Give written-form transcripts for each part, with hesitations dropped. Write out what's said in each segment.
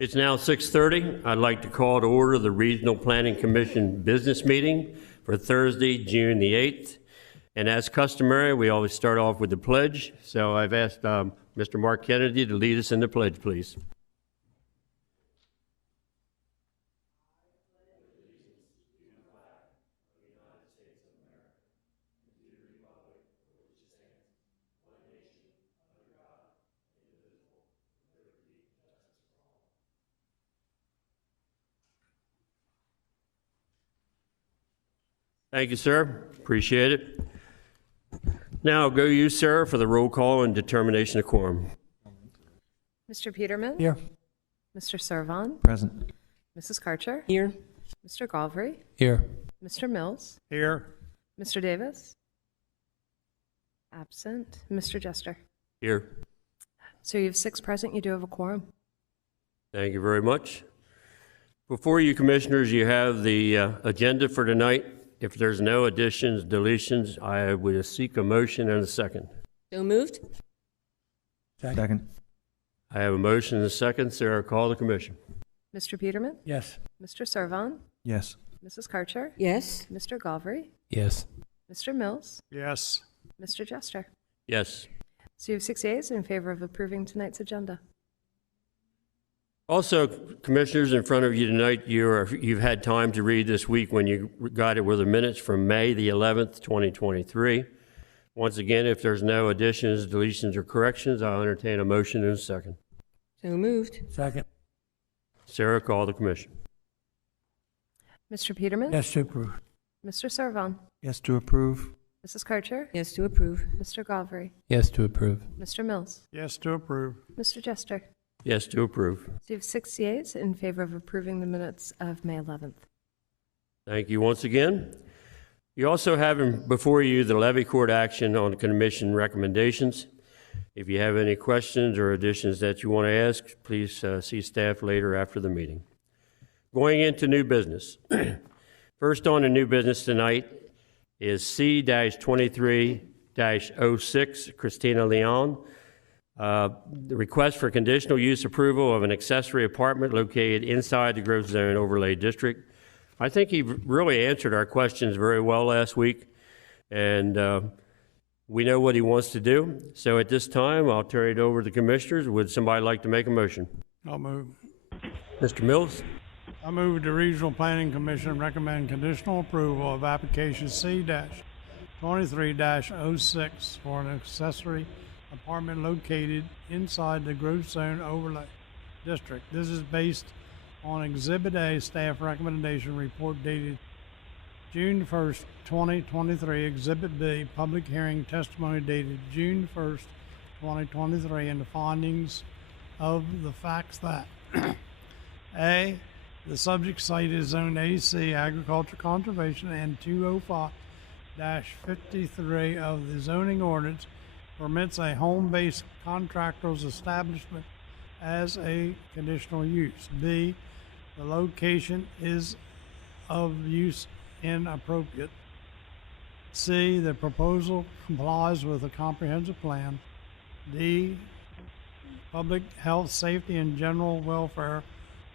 It's now 6:30. I'd like to call to order the Regional Planning Commission business meeting for Thursday, June the 8th. And as customary, we always start off with the pledge. So I've asked Mr. Mark Kennedy to lead us in the pledge, please. Thank you, sir. Appreciate it. Now go you, sir, for the roll call and determination of quorum. Mr. Peterman? Here. Mr. Servan? Present. Mrs. Karcher? Here. Mr. Galvry? Here. Mr. Mills? Here. Mr. Davis? Absent. Mr. Jester? Here. So you have 6 present. You do have a quorum. Thank you very much. Before you, commissioners, you have the agenda for tonight. If there's no additions, deletions, I would seek a motion and a second. So moved. Second. I have a motion and a second. Sarah, call the commission. Mr. Peterman? Yes. Mr. Servan? Yes. Mrs. Karcher? Yes. Mr. Galvry? Yes. Mr. Mills? Yes. Mr. Jester? Yes. So you have 6 yeas in favor of approving tonight's agenda. Also, commissioners, in front of you tonight, you've had time to read this week when you got it were the minutes from May the 11th, 2023. Once again, if there's no additions, deletions, or corrections, I'll entertain a motion in a second. So moved. Second. Sarah, call the commission. Mr. Peterman? Yes to approve. Mr. Servan? Yes to approve. Mrs. Karcher? Yes to approve. Mr. Galvry? Yes to approve. Mr. Mills? Yes to approve. Mr. Jester? Yes to approve. So you have 6 yeas in favor of approving the minutes of May 11th. Thank you once again. You also have before you the levy court action on commission recommendations. If you have any questions or additions that you want to ask, please see staff later after the meeting. Going into new business. First on the new business tonight is C-23-06, Christina Leon. The request for conditional use approval of an accessory apartment located inside the growth zone overlay district. I think he really answered our questions very well last week, and we know what he wants to do. So at this time, I'll turn it over to the commissioners. Would somebody like to make a motion? I'll move. Mr. Mills? I move the Regional Planning Commission recommend conditional approval of application C-23-06 for an accessory apartment located inside the growth zone overlay district. This is based on Exhibit A staff recommendation report dated June 1st, 2023. Exhibit B public hearing testimony dated June 1st, 2023, and the findings of the facts that A, the subject site is Zone AC Agriculture Conservation, and 205-53 of the zoning ordinance permits a home-based contractor's establishment as a conditional use. B, the location is of use inappropriate. C, the proposal complies with a comprehensive plan. D, public health, safety, and general welfare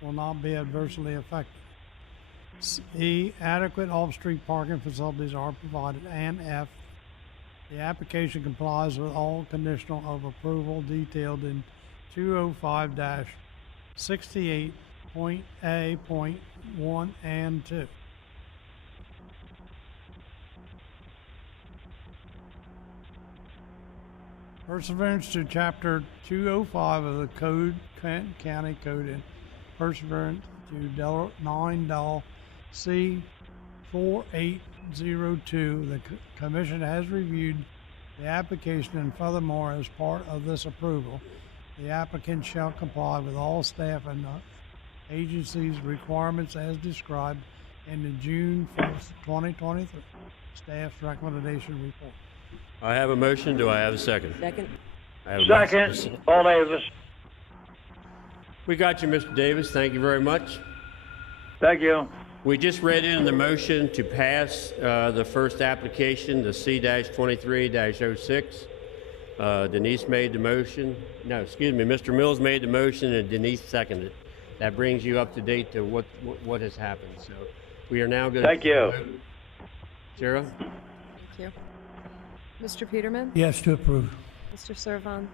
will not be adversely affected. E, adequate off-street parking facilities are provided. And F, the application complies with all conditional of approval detailed in 205-68.A.1 and 2. Pursuant to Chapter 205 of the Code, Kent County Code, and pursuant to 9 Del C 4802, the Commission has reviewed the application, and furthermore, as part of this approval, the applicant shall comply with all staff and agency's requirements as described in the June 1st, 2023 staff's recommendation report. I have a motion. Do I have a second? Second. I have a Second, Paul Davis. We got you, Mr. Davis. Thank you very much. Thank you. We just read in the motion to pass the first application, the C-23-06. Denise made the motion. No, excuse me, Mr. Mills made the motion and Denise seconded. that brings you up to date to what has happened. So we are now going. Thank you. Sarah? Thank you. Mr. Peterman? Yes to approve. Mr. Servon?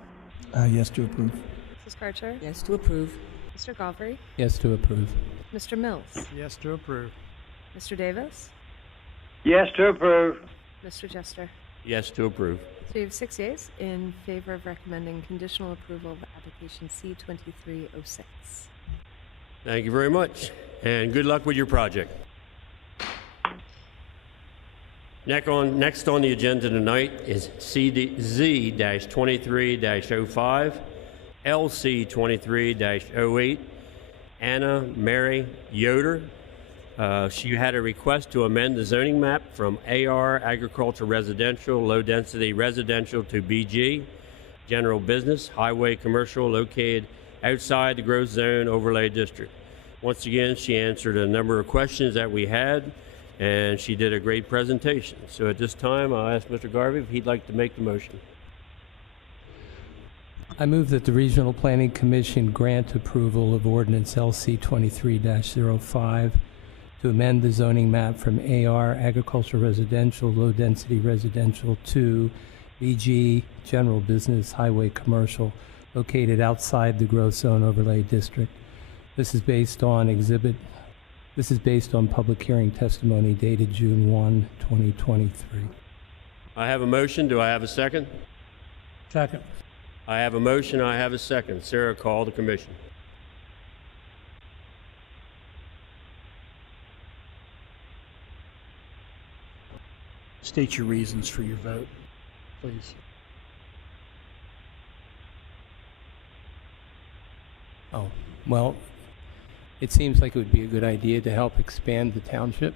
Yes to approve. Mrs. Karcher? Yes to approve. Mr. Galbraith? Yes to approve. Mr. Mills? Yes to approve. Mr. Davis? Yes to approve. Mr. Jester? Yes to approve. So we have 6 yeas in favor of recommending conditional approval of application C-2306. Thank you very much, and good luck with your project. Next on the agenda tonight is CZ-23-05, LC-23-08, Anna Mary Yoder. She had a request to amend the zoning map from AR Agriculture Residential, Low Density Residential to BG, General Business, Highway Commercial located outside the Growth Zone Overlay District. Once again, she answered a number of questions that we had, and she did a great presentation. So at this time, I'll ask Mr. Garvey if he'd like to make the motion. I move that the Regional Planning Commission grant approval of ordinance LC 23-05 to amend the zoning map from AR Agriculture Residential, Low Density Residential to BG General Business Highway Commercial located outside the Growth Zone Overlay District. This is based on public hearing testimony dated June 1, 2023. I have a motion. Do I have a second? Second. I have a motion. I have a second. Sarah, call the commission. State your reasons for your vote, please. Oh, well, it seems like it would be a good idea to help expand the township.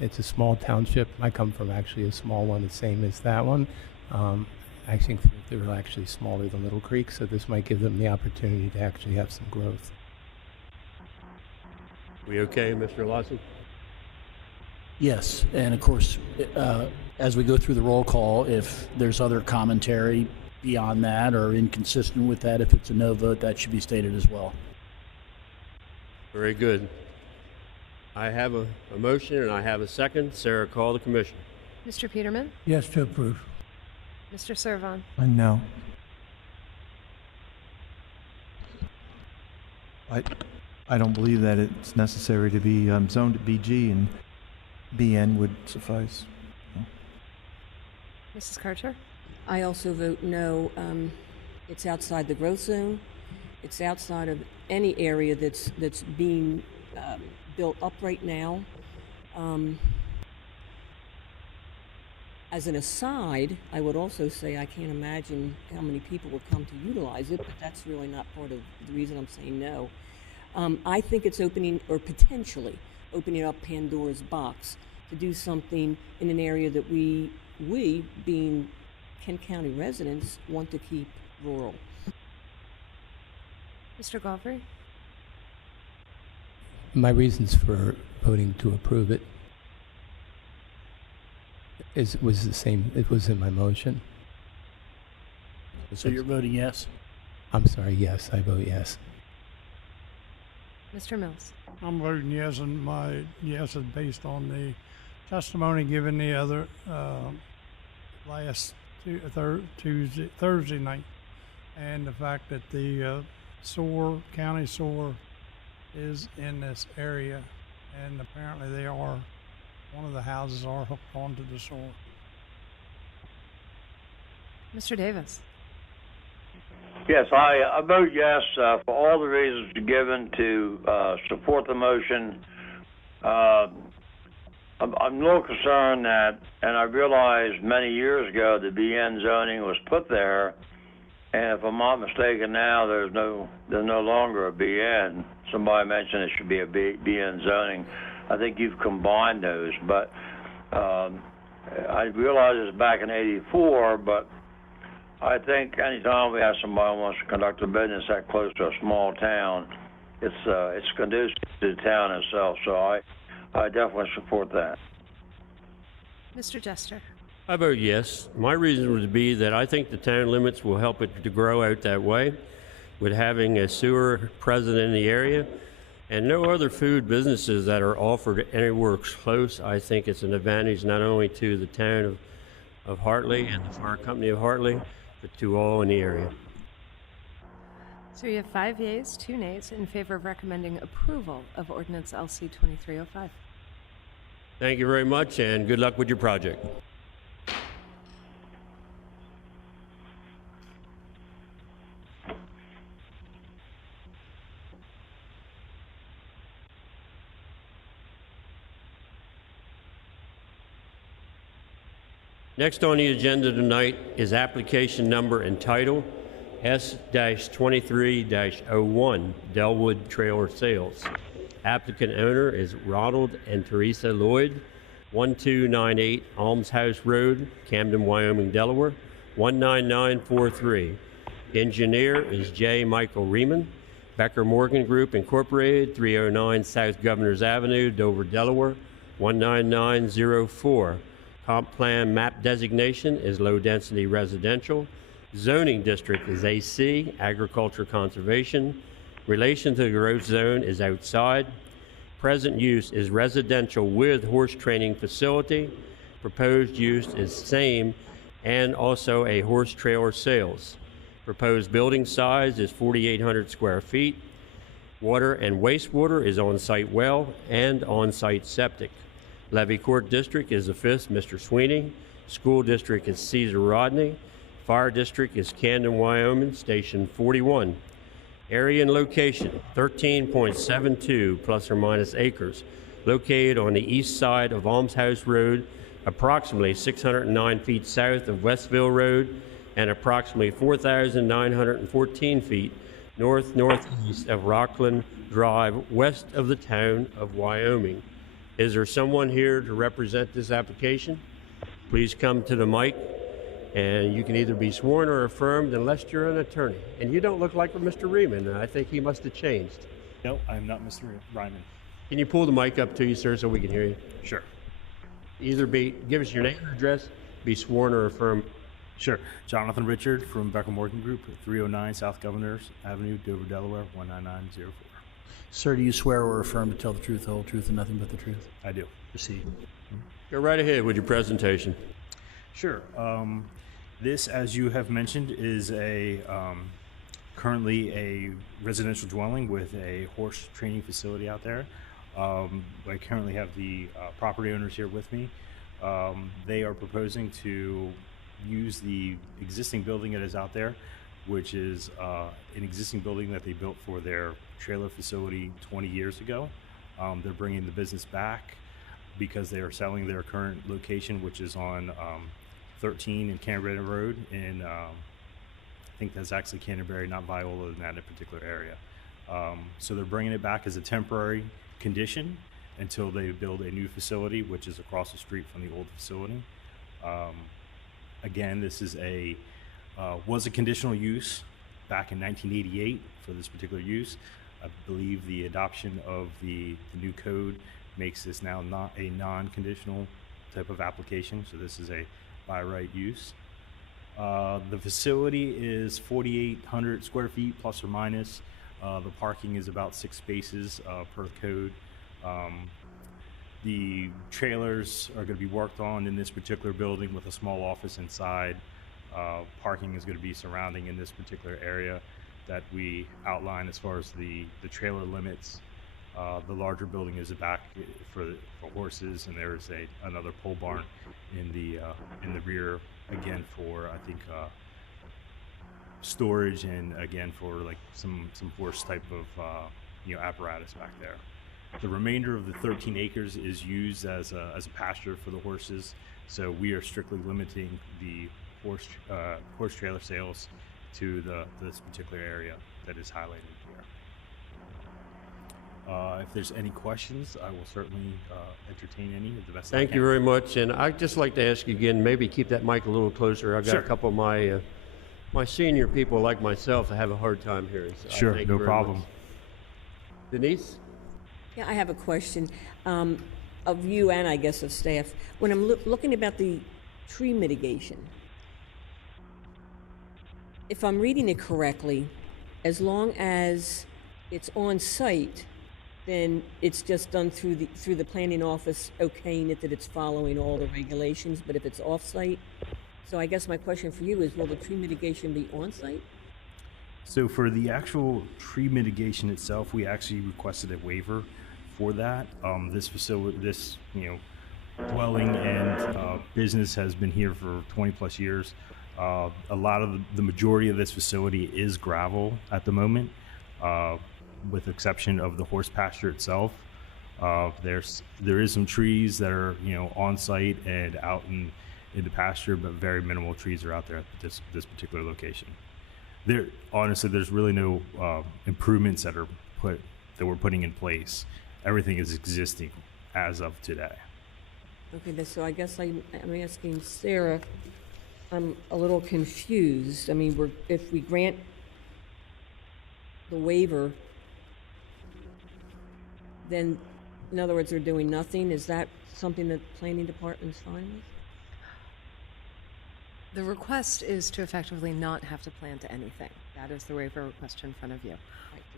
It's a small township. I come from actually a small one, the same as that one. I think they're actually smaller than Little Creek, so this might give them the opportunity to actually have some growth. We okay, Mr. Lawson? Yes, and of course, as we go through the roll call, if there's other commentary beyond that or inconsistent with that, if it's a no vote, that should be stated as well. Very good. I have a motion and I have a second. Sarah, call the commission. Mr. Peterman? Yes to approve. Mr. Servon? No. I don't believe that it's necessary to be zoned at BG, and BN would suffice. Mrs. Karcher? I also vote no. It's outside the growth zone. It's outside of any area that's being built up right now. As an aside, I would also say I can't imagine how many people would come to utilize it, but that's really not part of the reason I'm saying no. I think it's opening, or potentially opening up Pandora's box to do something in an area that we being Kent County residents, want to keep rural. Mr. Galbraith? My reasons for voting to approve it was the same. It was in my motion. So you're voting yes? I'm sorry, yes, I vote yes. Mr. Mills? I'm voting yes, and my yes is based on the testimony given the other last Thursday night, and the fact that the county sewer is in this area, and apparently one of the houses are hooked onto the sewer. Mr. Davis? Yes, I vote yes for all the reasons given to support the motion. I'm a little concerned that, and I realized many years ago the BN zoning was put there, and if I'm not mistaken now, there's no longer a BN. Somebody mentioned it should be a BN zoning. I think you've combined those, but I realized it's back in '84, but I think anytime we have somebody who wants to conduct a business that close to a small town, it's conducive to the town itself, so I definitely support that. Mr. Jester? I vote yes. My reason would be that I think the town limits will help it to grow out that way. with having a sewer present in the area and no other food businesses that are offered anywhere close. I think it's an advantage not only to the town of Hartley and the fire company of Hartley, but to all in the area. So we have 5 yeas, 2 nays in favor of recommending approval of ordinance LC 2305. Thank you very much, and good luck with your project. Next on the agenda tonight is application number and title S-23-01, Delwood Trailer Sales. Applicant owner is Ronald and Teresa Lloyd, 1298 Alms House Road, Camden, Wyoming, Delaware, 19943. Engineer is J. Michael Riemann. Becker Morgan Group Incorporated, 309 South Governors Avenue, Dover, Delaware, 19904. Comp plan map designation is low density residential. Zoning district is AC, agriculture conservation. Relation to the growth zone is outside. Present use is residential with horse training facility. Proposed use is same and also a horse trailer sales. Proposed building size is 4,800 square feet. Water and wastewater is on-site well and on-site septic. Levy Court District is the 5th, Mr. Sweeney. School District is Caesar Rodney. Fire District is Camden, Wyoming, Station 41. Area and location, 13.72 plus or minus acres, located on the east side of Alms House Road, approximately 609 feet south of Westville Road, and approximately 4,914 feet northeast of Rockland Drive, west of the town of Wyoming. Is there someone here to represent this application? Please come to the mic, and you can either be sworn or affirmed unless you're an attorney. And you don't look like Mr. Riemann. I think he must have changed. No, I'm not Mr. Ryman. Can you pull the mic up to you, sir, so we can hear you? Sure. Either give us your name and address, be sworn or affirmed. Sure. Jonathan Richard from Becker Morgan Group, 309 South Governors Avenue, Dover, Delaware, 19904. Sir, do you swear or affirm to tell the truth, the whole truth, and nothing but the truth? I do. Proceed. Go right ahead with your presentation. Sure. This, as you have mentioned, is currently a residential dwelling with a horse training facility out there. I currently have the property owners here with me. They are proposing to use the existing building that is out there, which is an existing building that they built for their trailer facility 20 years ago. They're bringing the business back because they are selling their current location, which is on 13 in Canterbury Road, and I think that's actually Canterbury, not Viola, in that particular area. So they're bringing it back as a temporary condition until they build a new facility, which is across the street from the old facility. Again, this is was a conditional use back in 1988 for this particular use. I believe the adoption of the new code makes this now not a non-conditional type of application, so this is a by right use. The facility is 4,800 square feet plus or minus. The parking is about 6 spaces per code. The trailers are going to be worked on in this particular building with a small office inside. Parking is going to be surrounding in this particular area that we outline as far as the trailer limits. The larger building is the back for horses, and there is another pole barn in the rear, again for I think storage, and again for like some horse type of apparatus back there. The remainder of the 13 acres is used as a pasture for the horses, so we are strictly limiting the horse trailer sales to this particular area that is highlighted here. If there's any questions, I will certainly entertain any of the best I can. Thank you very much, and I'd just like to ask you again, maybe keep that mic a little closer. I've got Sure. a couple of my senior people like myself that have a hard time hearing. So Sure, thank no you very problem. much. Denise? Yeah, I have a question of you and I guess of staff. When I'm looking about the tree mitigation, if I'm reading it correctly, as long as it's on site, then it's just done through the planning office, okaying it that it's following all the regulations, but if it's off-site, so I guess my question for you is, will the tree mitigation be on-site? So for the actual tree mitigation itself, we actually requested a waiver for that. This facility, this, dwelling and business has been here for 20 plus years. A lot of the majority of this facility is gravel at the moment, with exception of the horse pasture itself. There is some trees that are, on site and out in the pasture, but very minimal trees are out there at this particular location. Honestly, there's really no improvements that we're putting in place. Everything is existing as of today. Okay, so I guess I'm asking Sarah, I'm a little confused. I mean, if we grant the waiver, then, in other words, they're doing nothing? Is that something that the planning department's fine with? The request is to effectively not have to plant anything. That is the waiver request in front of you.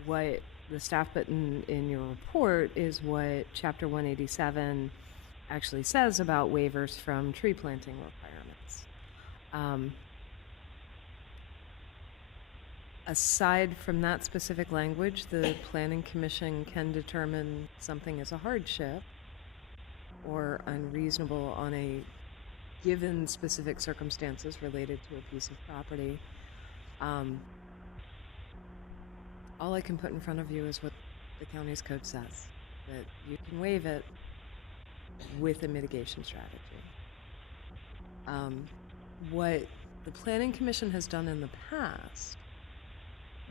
What the staff put in your report is what Chapter 187 actually says about waivers from tree planting requirements. Aside from that specific language, the Planning Commission can determine something is a hardship or unreasonable on a given specific circumstances related to a piece of property. All I can put in front of you is what the county's code says, that you can waive it with a mitigation strategy. What the Planning Commission has done in the past,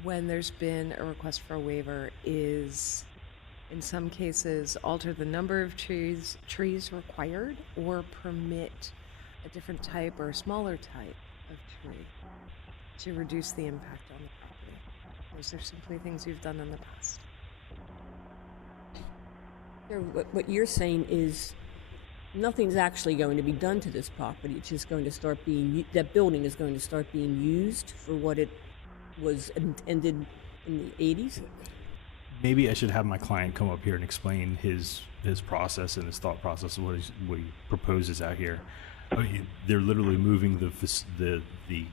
when there's been a request for a waiver, is in some cases alter the number of trees required or permit a different type or a smaller type of tree to reduce the impact on the property. Those are simply things you've done in the past. What you're saying is nothing's actually going to be done to this property. It's just going to start that building is going to start being used for what it was intended in the 80s? Maybe I should have my client come up here and explain his process and his thought process of what he proposes out here. I mean, they're literally moving the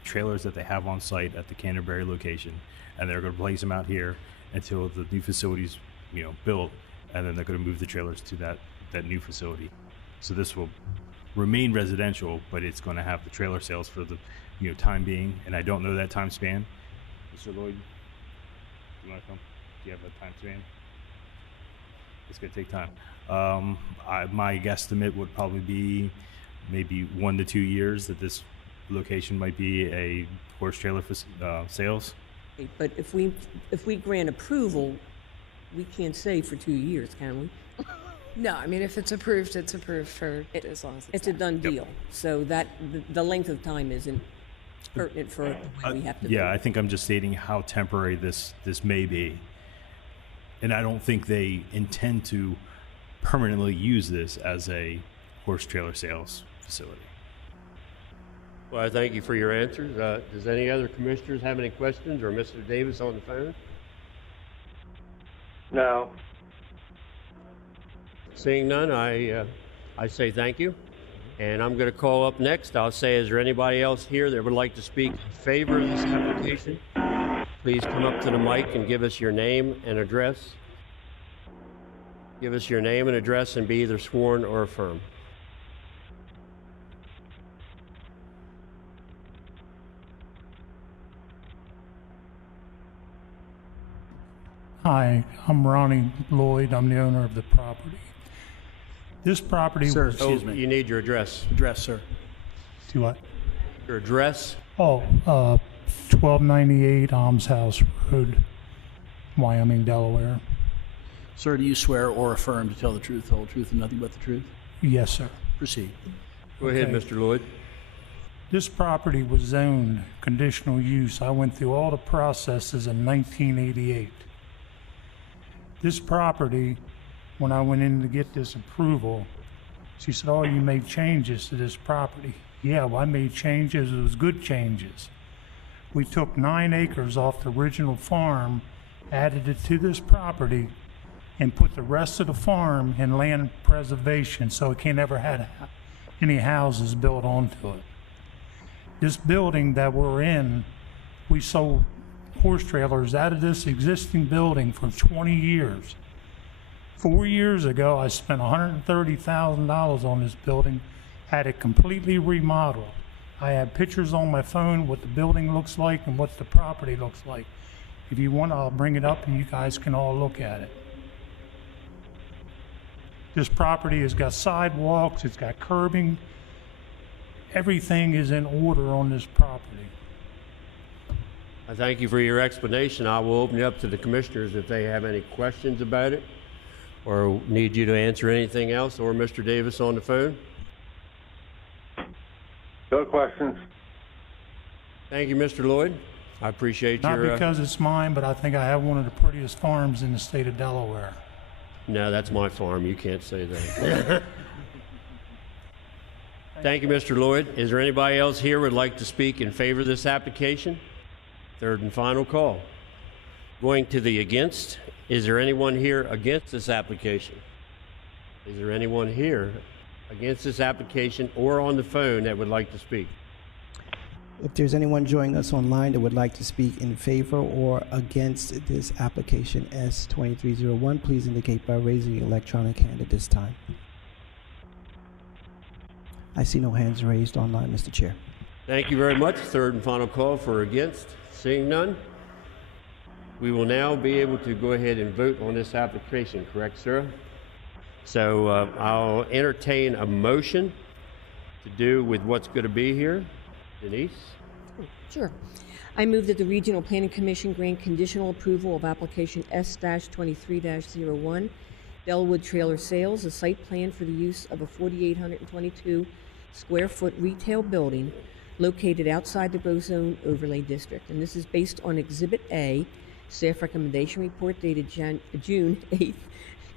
trailers that they have on site at the Canterbury location, and they're going to place them out here until the new facility's built, and then they're going to move the trailers to that new facility. So this will remain residential, but it's going to have the trailer sales for the time being, and I don't know that time span. Mr. Lloyd, you want to come? Do you have a time span? It's going to take time. My guesstimate would probably be maybe 1 to 2 years that this location might be a horse trailer for sales. But if we grant approval, we can't say for 2 years, can we? No, I mean, if it's approved, it's approved for as long as it's a done deal. So that the length of time isn't pertinent for the way we have to. Yeah, I think I'm just stating how temporary this may be, and I don't think they intend to permanently use this as a horse trailer sales facility. Well, I thank you for your answers. Does any other commissioners have any questions, or Mr. Davis on the phone? No. Seeing none, I say thank you. And I'm going to call up next. I'll say, is there anybody else here that would like to speak in favor of this application? Please come up to the mic and give us your name and address. Give us your name and address and be either sworn or affirmed. Hi, I'm Ronnie Lloyd. I'm the owner of the property. This property Sir, was... excuse me. You need your address. Address, sir. To what? Your address? 1298 Alms House Road, Wyoming, Delaware. Sir, do you swear or affirm to tell the truth, the whole truth, and nothing but the truth? Yes, sir. Proceed. Go ahead, Okay. Mr. Lloyd. This property was zoned conditional use. I went through all the processes in 1988. This property, when I went in to get this approval, she said, "Oh, you made changes to this property." Yeah, well, I made changes. It was good changes. We took 9 acres off the original farm, added it to this property, and put the rest of the farm in land preservation so it can't ever have any houses built onto it. This building that we're in, we sold horse trailers out of this existing building for 20 years. 4 years ago, I spent $130,000 on this building, had it completely remodeled. I have pictures on my phone what the building looks like and what the property looks like. If you want, I'll bring it up and you guys can all look at it. This property has got sidewalks, it's got curbing. Everything is in order on this property. I thank you for your explanation. I will open it up to the commissioners if they have any questions about it or need you to answer anything else, or Mr. Davis on the phone. No questions. Thank you, Mr. Lloyd. I appreciate Not your... because it's mine, but I think I have one of the prettiest farms in the state of Delaware. No, that's my farm. You can't say that. Thank you, Mr. Lloyd. Is there anybody else here who would like to speak in favor of this application? Third and final call. Going to the against. Is there anyone here against this application? Is there anyone here against this application or on the phone that would like to speak? If there's anyone joining us online that would like to speak in favor or against this application S2301, please indicate by raising your electronic hand at this time. I see no hands raised online, Mr. Chair. Thank you very much. Third and final call for against. Seeing none, we will now be able to go ahead and vote on this application, correct, Sarah? So I'll entertain a motion to do with what's going to be here. Denise? Sure. I move that the Regional Planning Commission grant conditional approval of application S-23-01, Bellwood Trailer Sales, a site plan for the use of a 4,822 square foot retail building located outside the Growth Zone Overlay District. And this is based on Exhibit A, staff recommendation report dated June 8th,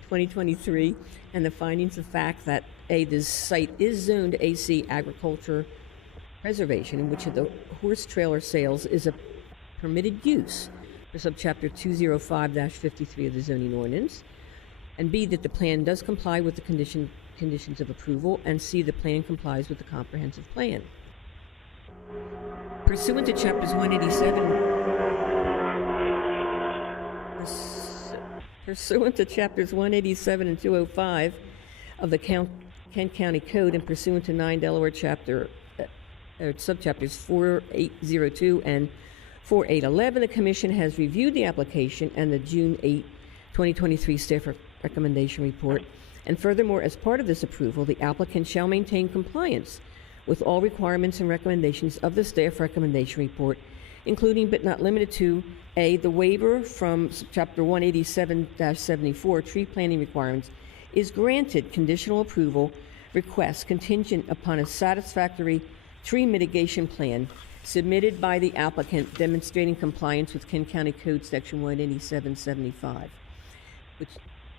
2023, and the findings of fact that A, this site is zoned AC agriculture preservation, in which the horse trailer sales is a permitted use for subchapter 205-53 of the zoning ordinance, and B, that the plan does comply with the conditions of approval, and C, the plan complies with the comprehensive plan. Pursuant to chapters 187 and 205 of the Kent County Code, and pursuant to 9 Delaware subchapters 4802 and 4811, the Commission has reviewed the application and the June 8, 2023 staff recommendation report. And furthermore, as part of this approval, the applicant shall maintain compliance with all requirements and recommendations of the staff recommendation report, including but not limited to A, the waiver from Chapter 187-74 tree planting requirements is granted conditional approval request contingent upon a satisfactory tree mitigation plan submitted by the applicant demonstrating compliance with Kent County Code Section 187-75, which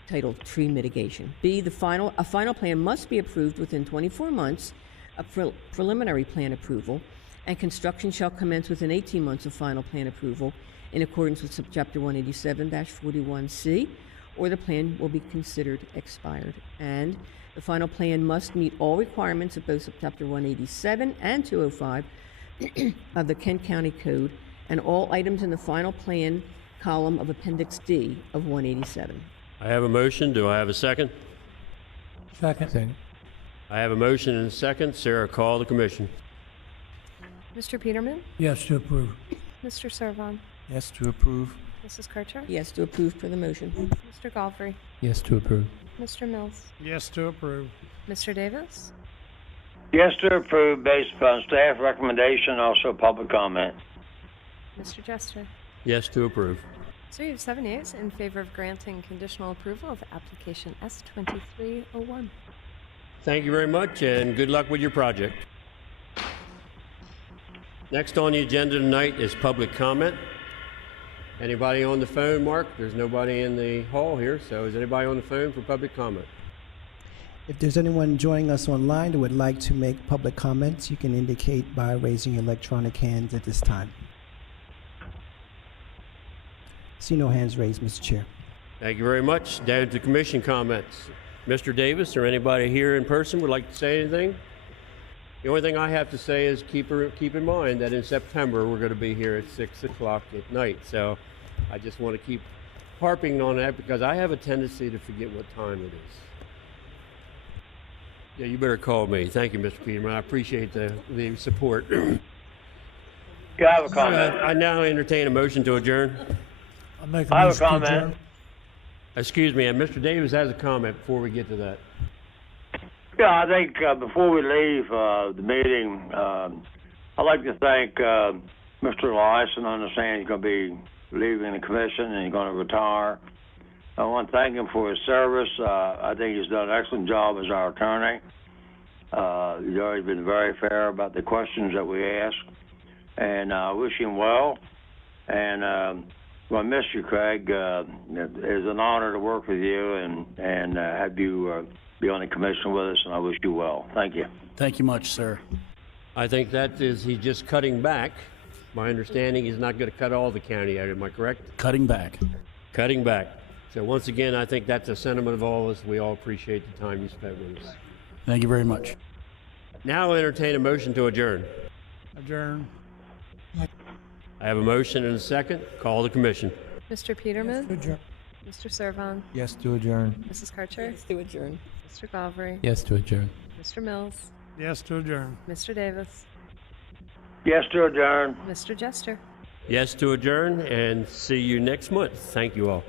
titled Tree Mitigation. B, a final plan must be approved within 24 months of preliminary plan approval, and construction shall commence within 18 months of final plan approval in accordance with subchapter 187-41C, or the plan will be considered expired. And the final plan must meet all requirements of both subchapter 187 and 205 of the Kent County Code, and all items in the final plan column of Appendix D of 187. I have a motion. Do I have a second? Second. I have a motion and a second. Sarah, call the commission. Mr. Peterman? Yes to approve. Mr. Servon? Yes to approve. Mrs. Kircher? Yes to approve for the motion. Mr. Galfrey? Yes to approve. Mr. Mills? Yes to approve. Mr. Davis? Yes to approve based upon staff recommendation, also public comment. Mr. Jester? Yes to approve. So you have 7 yeas in favor of granting conditional approval of application S2301. Thank you very much, and good luck with your project. Next on the agenda tonight is public comment. Anybody on the phone, Mark? There's nobody in the hall here, so is anybody on the phone for public comment? If there's anyone joining us online that would like to make public comments, you can indicate by raising your electronic hands at this time. See no hands raised, Mr. Chair. Thank you very much. Down to commission comments. Mr. Davis or anybody here in person would like to say anything? The only thing I have to say is keep in mind that in September we're going to be here at 6 o'clock at night. So I just want to keep harping on that because I have a tendency to forget what time it is. Yeah, you better call me. Thank you, Mr. Peterman. I appreciate the support. Yeah, I have a comment. I now entertain a motion to adjourn. I have a comment. Excuse me, and Mr. Davis has a comment before we get to that. Yeah, I think before we leave the meeting, I'd like to thank Mr. Eliason. I understand he's going to be leaving the commission and he's going to retire. I want to thank him for his service. I think he's done an excellent job as our attorney. He's always been very fair about the questions that we ask. And I wish him well. And I miss you, Craig. It's an honor to work with you and have you be on the commission with us, and I wish you well. Thank you. Thank you much, sir. I think that is, he's just cutting back. My understanding, he's not going to cut all the county out, am I correct? Cutting back. Cutting back. So once again, I think that's a sentiment of all of us. We all appreciate the time you spent with us. Thank you very much. Now I'll entertain a motion to adjourn. Adjourn. I have a motion and a second. Call the commission. Mr. Peterman? Mr. Servon? Yes to adjourn. Mrs. Karcher? Let's do adjourn. Mr. Galvry? Yes to adjourn. Mr. Mills? Yes to adjourn. Mr. Davis? Yes to adjourn. Mr. Jester? Yes to adjourn, and see you next month. Thank you all.